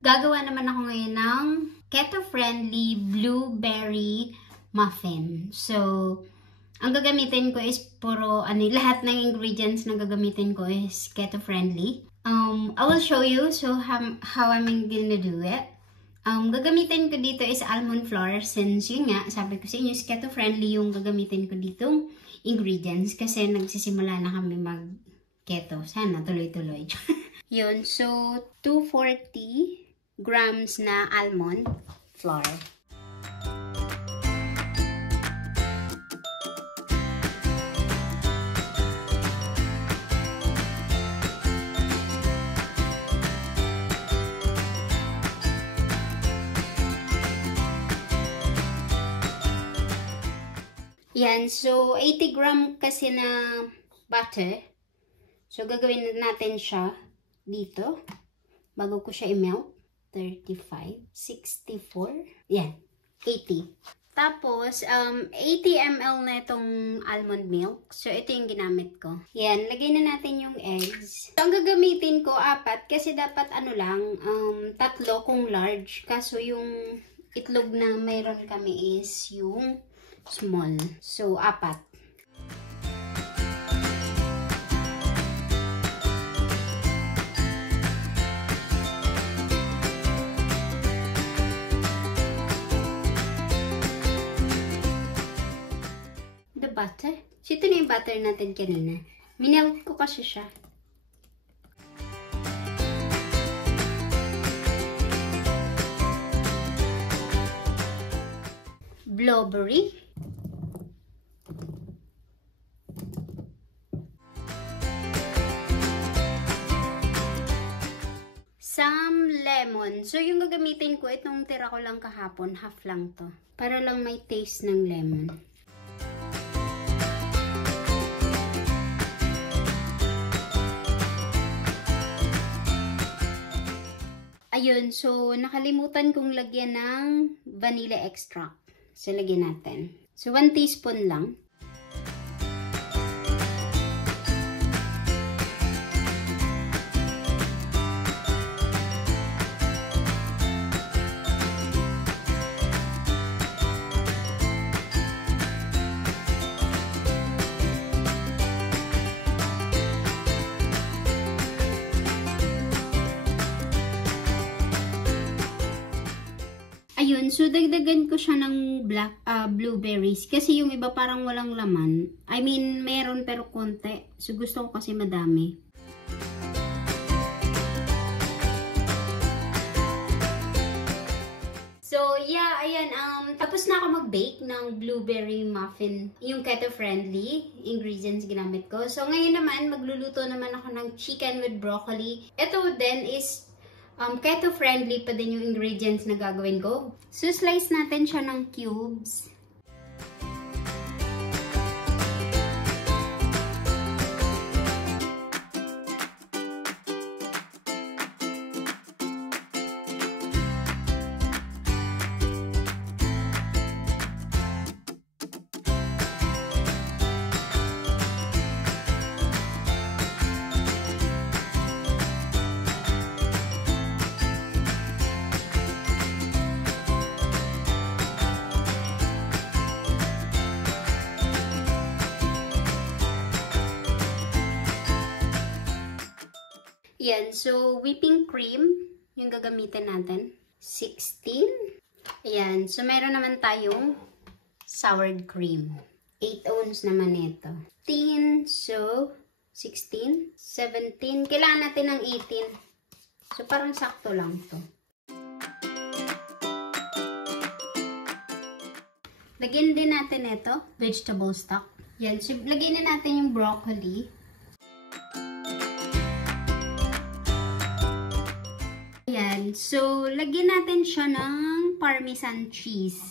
Gagawa naman ako ngayon ng keto-friendly blueberry muffin. So, ang gagamitin ko is puro, lahat ng ingredients na gagamitin ko is keto-friendly. I will show you how I'm gonna do it. Gagamitin ko dito is almond flour since yun nga, sabi ko sa inyo, keto-friendly yung gagamitin ko ditong ingredients kasi nagsisimula na kami mag-keto. Sana tuloy-tuloy. Yun, so 240 grams na almond flour. Yan, so 80 gram kasi na butter. So gagawin natin siya dito bago ko siya i-melt. 35, 64, yan, 80. Tapos, 80 ml na itong almond milk. So, ito yung ginamit ko. Yan, lagay na natin yung eggs. So, ang gagamitin ko, 4, kasi dapat tatlo kung large. Kaso, yung itlog na mayroon kami is yung small. So, 4. Butter. So, ito na yung butter natin kanina. Minelt ko kasi siya. Blueberry. Some lemon. So, yung gagamitin ko, itong tira ko lang kahapon, half lang to. Para lang may taste ng lemon. Ayun, so nakalimutan kong lagyan ng vanilla extract. So, lagyan natin. So, 1 teaspoon lang. Ayun, so dagdagan ko siya ng blueberries kasi yung iba parang walang laman. I mean, meron pero konti. So gusto ko kasi madami. So yeah, ayan, tapos na ako mag-bake ng blueberry muffin. Yung keto-friendly ingredients ginamit ko. So ngayon naman, magluluto naman ako ng chicken with broccoli. Ito din is keto-friendly pa din yung ingredients na gagawin ko. So, slice natin siya ng cubes. Yan, so whipping cream yung gagamitin natin. 16. Ayan, so meron naman tayong sour cream. 8 ounce naman ito. 10, so 16, 17. Kailangan natin ng 18. So parang sakto lang to. Lagyan din natin ito, vegetable stock. Yan, so lagyan na natin yung broccoli. Ayan, so lagyan natin siya ng parmesan cheese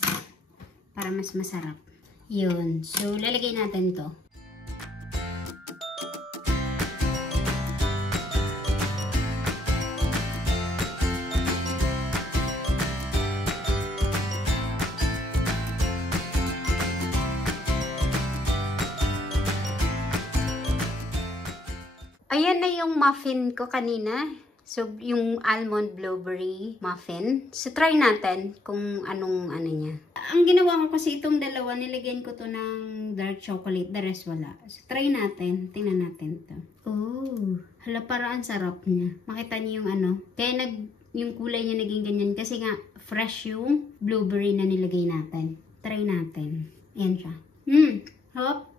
para mas masarap. Yun, so lalagay natin to. Ayan na yung muffin ko kanina. So, yung almond blueberry muffin. So, try natin kung anong ano niya. Ang ginawa ko kasi itong dalawa, nilagyan ko to ng dark chocolate. The rest wala. So, try natin. Tingnan natin to. Oh, hala, para ang sarap niya. Makita niyo yung ano. Kaya yung kulay niya naging ganyan. Kasi nga, fresh yung blueberry na nilagay natin. Try natin. Ayan siya. Hop.